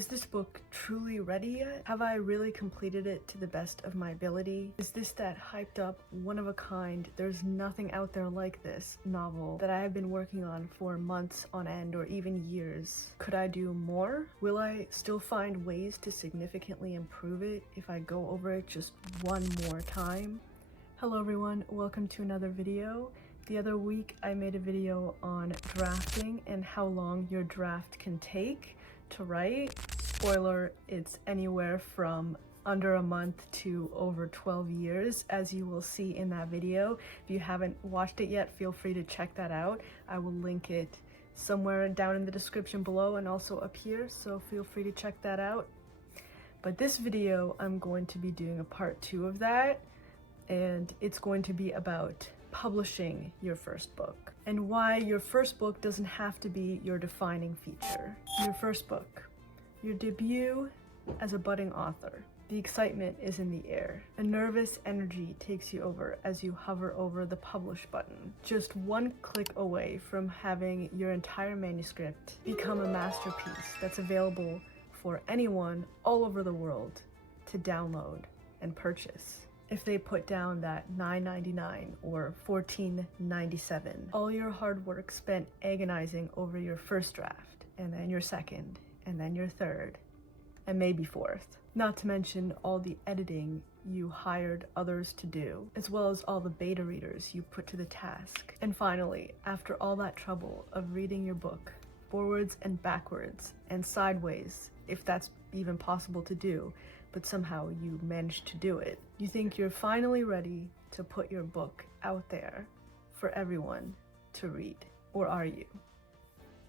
Is this book truly ready yet? Have I really completed it to the best of my ability? Is this that hyped up, one-of-a-kind, there's nothing out there like this novel that I have been working on for months on end or even years? Could I do more? Will I still find ways to significantly improve it if I go over it just one more time? Hello everyone, welcome to another video. The other week I made a video on drafting and how long your draft can take to write. Spoiler, it's anywhere from under a month to over 12 years, as you will see in that video. If you haven't watched it yet, feel free to check that out. I will link it somewhere down in the description below and also up here, so feel free to check that out. But this video, I'm going to be doing a part 2 of that, and it's going to be about publishing your first book and why your first book doesn't have to be your defining feature. Your first book, your debut as a budding author. The excitement is in the air. A nervous energy takes you over as you hover over the publish button. Just one click away from having your entire manuscript become a masterpiece that's available for anyone all over the world to download and purchase. If they put down that $9.99 or $14.97, all your hard work spent agonizing over your first draft, and then your second, and then your third, and maybe fourth. Not to mention all the editing you hired others to do, as well as all the beta readers you put to the task. And finally, after all that trouble of reading your book, forwards and backwards, and sideways, if that's even possible to do, but somehow you managed to do it, you think you're finally ready to put your book out there for everyone to read. Or are you?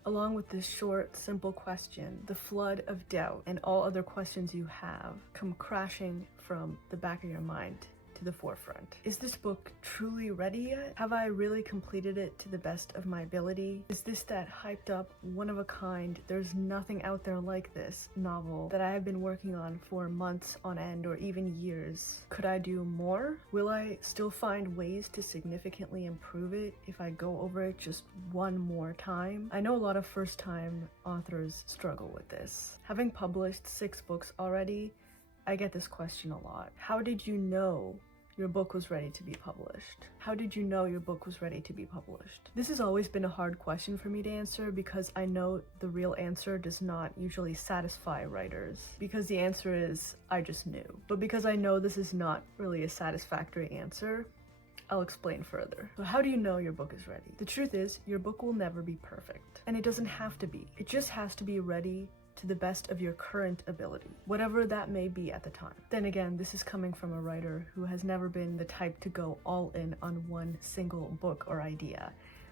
Along with this short, simple question, the flood of doubt and all other questions you have come crashing from the back of your mind to the forefront. Is this book truly ready yet? Have I really completed it to the best of my ability? Is this that hyped up, one-of-a-kind, there's nothing out there like this novel that I have been working on for months on end or even years? Could I do more? Will I still find ways to significantly improve it if I go over it just one more time? I know a lot of first-time authors struggle with this. Having published 6 books already, I get this question a lot. How did you know your book was ready to be published? How did you know your book was ready to be published? This has always been a hard question for me to answer because I know the real answer does not usually satisfy writers. Because the answer is, I just knew. But because I know this is not really a satisfactory answer, I'll explain further. So how do you know your book is ready? The truth is, your book will never be perfect. And it doesn't have to be. It just has to be ready to the best of your current ability, whatever that may be at the time. Then again, this is coming from a writer who has never been the type to go all in on one single book or idea.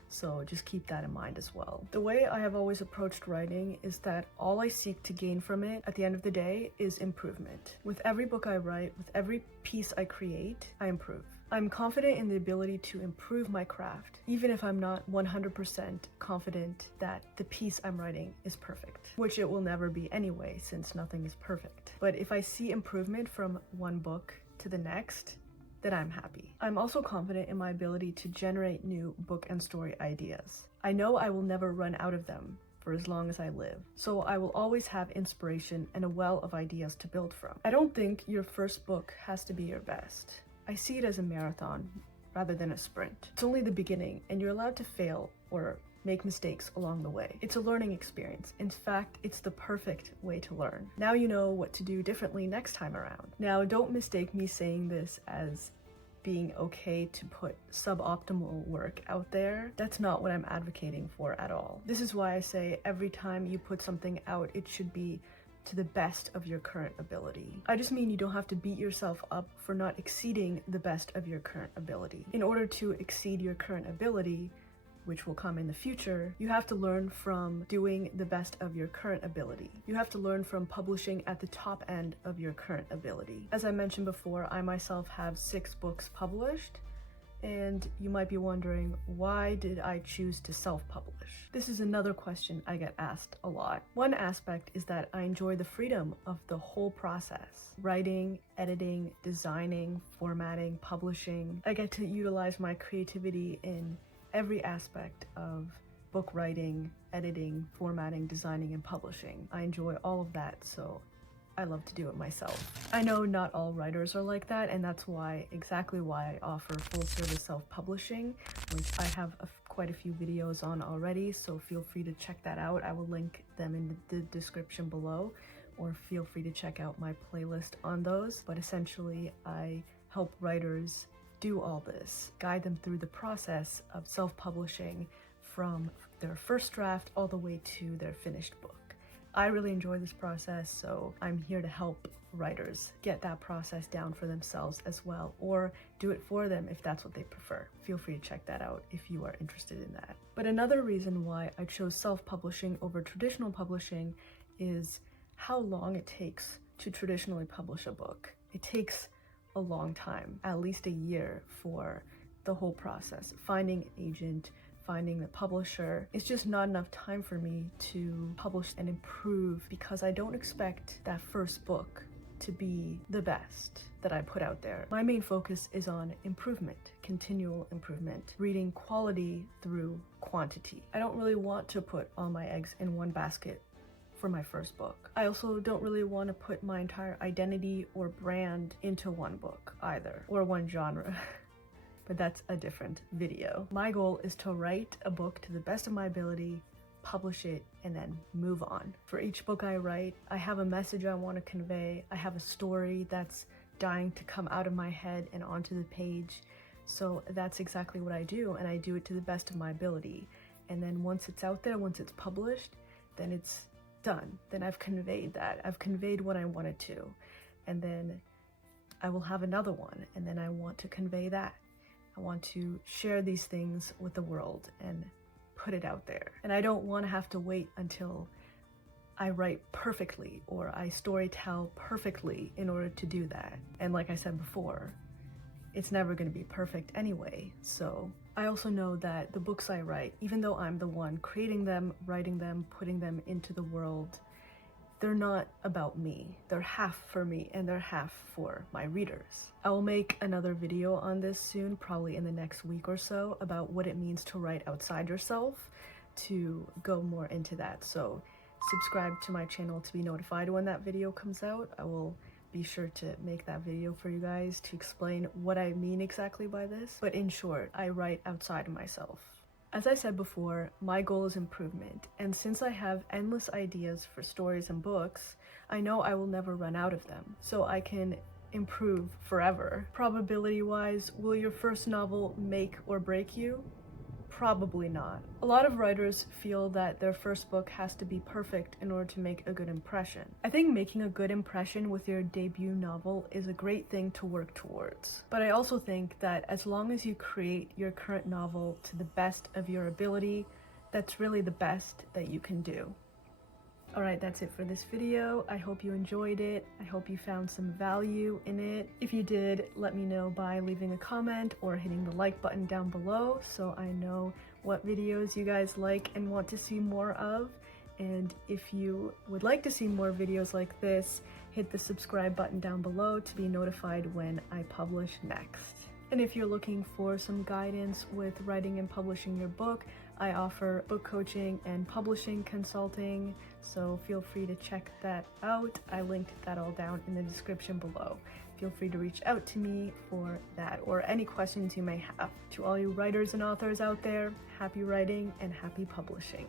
So just keep that in mind as well. The way I have always approached writing is that all I seek to gain from it at the end of the day is improvement. With every book I write, with every piece I create, I improve. I'm confident in the ability to improve my craft, even if I'm not 100% confident that the piece I'm writing is perfect, which it will never be anyway, since nothing is perfect. But if I see improvement from one book to the next, then I'm happy. I'm also confident in my ability to generate new book and story ideas. I know I will never run out of them for as long as I live, so I will always have inspiration and a well of ideas to build from. I don't think your first book has to be your best. I see it as a marathon rather than a sprint. It's only the beginning, and you're allowed to fail or make mistakes along the way. It's a learning experience. In fact, it's the perfect way to learn. Now you know what to do differently next time around. Now, don't mistake me saying this as being okay to put suboptimal work out there. That's not what I'm advocating for at all. This is why I say every time you put something out, it should be to the best of your current ability. I just mean you don't have to beat yourself up for not exceeding the best of your current ability. In order to exceed your current ability, which will come in the future, you have to learn from doing the best of your current ability. You have to learn from publishing at the top end of your current ability. As I mentioned before, I myself have 6 books published, and you might be wondering, why did I choose to self-publish? This is another question I get asked a lot. One aspect is that I enjoy the freedom of the whole process. Writing, editing, designing, formatting, publishing. I get to utilize my creativity in every aspect of book writing, editing, formatting, designing, and publishing. I enjoy all of that, so I love to do it myself. I know not all writers are like that, and that's exactly why I offer full service self-publishing, which I have quite a few videos on already, so feel free to check that out. I will link them in the description below, or feel free to check out my playlist on those. But essentially, I help writers do all this, guide them through the process of self-publishing from their first draft all the way to their finished book. I really enjoy this process, so I'm here to help writers get that process down for themselves as well, or do it for them if that's what they prefer. Feel free to check that out if you are interested in that. But another reason why I chose self-publishing over traditional publishing is how long it takes to traditionally publish a book. It takes a long time, at least a year, for the whole process. Finding an agent, finding the publisher. It's just not enough time for me to publish and improve, because I don't expect that first book to be the best that I put out there. My main focus is on improvement, continual improvement, reading quality through quantity. I don't really want to put all my eggs in one basket for my first book. I also don't really want to put my entire identity or brand into one book either, or one genre. But that's a different video. My goal is to write a book to the best of my ability, publish it, and then move on. For each book I write, I have a message I want to convey. I have a story that's dying to come out of my head and onto the page. So that's exactly what I do, and I do it to the best of my ability. And then once it's out there, once it's published, then it's done. Then I've conveyed that. I've conveyed what I wanted to. And then I will have another one, and then I want to convey that. I want to share these things with the world and put it out there. And I don't want to have to wait until I write perfectly or I storytell perfectly in order to do that. And like I said before, it's never going to be perfect anyway. So I also know that the books I write, even though I'm the one creating them, writing them, putting them into the world, they're not about me. They're half for me and they're half for my readers. I will make another video on this soon, probably in the next week or so, about what it means to write outside yourself, to go more into that. So subscribe to my channel to be notified when that video comes out. I will be sure to make that video for you guys to explain what I mean exactly by this. But in short, I write outside of myself. As I said before, my goal is improvement, and since I have endless ideas for stories and books, I know I will never run out of them, so I can improve forever. Probability-wise, will your first novel make or break you? Probably not. A lot of writers feel that their first book has to be perfect in order to make a good impression. I think making a good impression with your debut novel is a great thing to work towards. But I also think that as long as you create your current novel to the best of your ability, that's really the best that you can do. Alright, that's it for this video. I hope you enjoyed it. I hope you found some value in it. If you did, let me know by leaving a comment or hitting the like button down below so I know what videos you guys like and want to see more of. And if you would like to see more videos like this, hit the subscribe button down below to be notified when I publish next. And if you're looking for some guidance with writing and publishing your book, I offer book coaching and publishing consulting, so feel free to check that out. I linked that all down in the description below. Feel free to reach out to me for that or any questions you may have. To all you writers and authors out there, happy writing and happy publishing.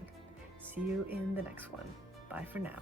See you in the next one. Bye for now.